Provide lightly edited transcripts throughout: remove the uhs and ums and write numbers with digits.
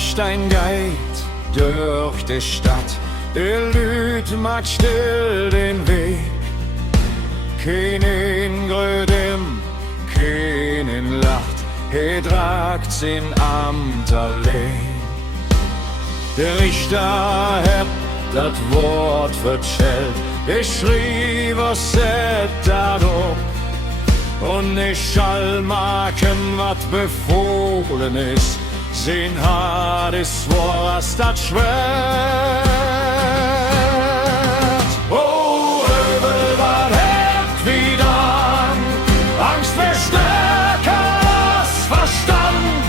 Licht ein Guide durch die Stadt. Der Lüt macht still den Weg. Keinen grödem, keinen lacht. He tragt sin Amt allein. Der Richter hebt dat Wort vertellt. Ich schrie, was da do. Und ich schall machen, wat befohlen ist. Sin hat es was dat schwert. Oh, Röbel, wat hebt wieder an? Angst verstärker als Verstand.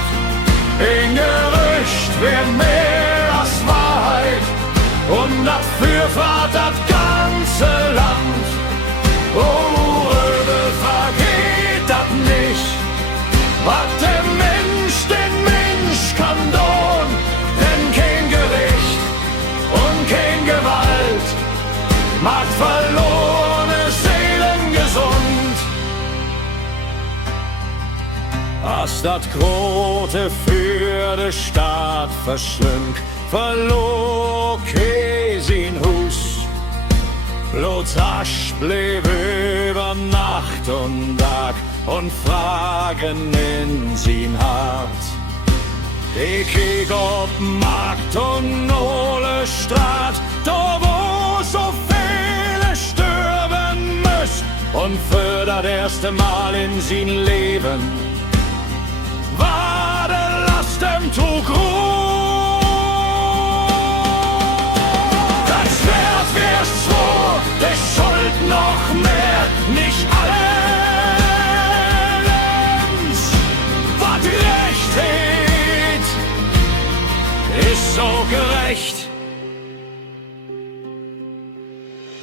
In Gerücht wird mehr als Wahrheit. Und das fürfahrt das ganze Land. Oh, Röbel, vergeht das nicht. Was der Mensch den Mensch kann tun. Denn kein Gericht und kein Gewalt macht verlorene Seelen gesund. Als das Grote für de Staat verschlünk, verlor sin Hus. Bloß Asch blieb über Nacht und Tag und Fragen in sin Hart. Die Krieg ob Markt und Ole Straat, da wo so viele sterben müssen. Und für das erste Mal in sin Leben war der Lastentuch groß. Das Schwert wär's zwar, der Schuld noch mehr, nicht allens, was recht hat, ist so gerecht.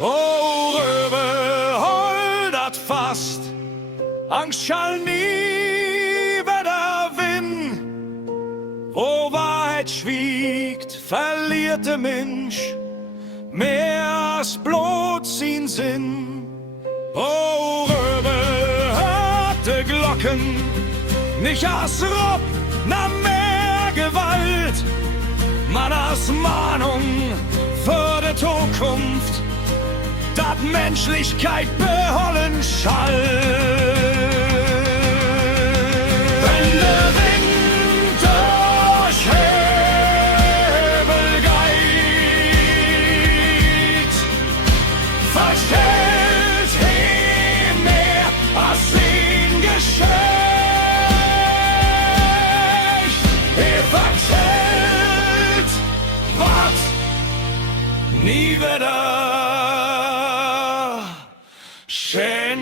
Oh, Röbel, hol dat fast, Angst schall nie wieder winnen. Wo Wahrheit schwiegt, verliert der Mensch mehr als bloß sin Sinn. Oh, Röbel, hört de Glocken, nicht als Rob, na mehr Gewalt, man als Mahnung für de Zukunft, dat Menschlichkeit behollen schall. Wenn der Wind durch Hebel geht, verstellt ihn mehr als ihn Geschlecht. Er vertellt, was nie wieder schön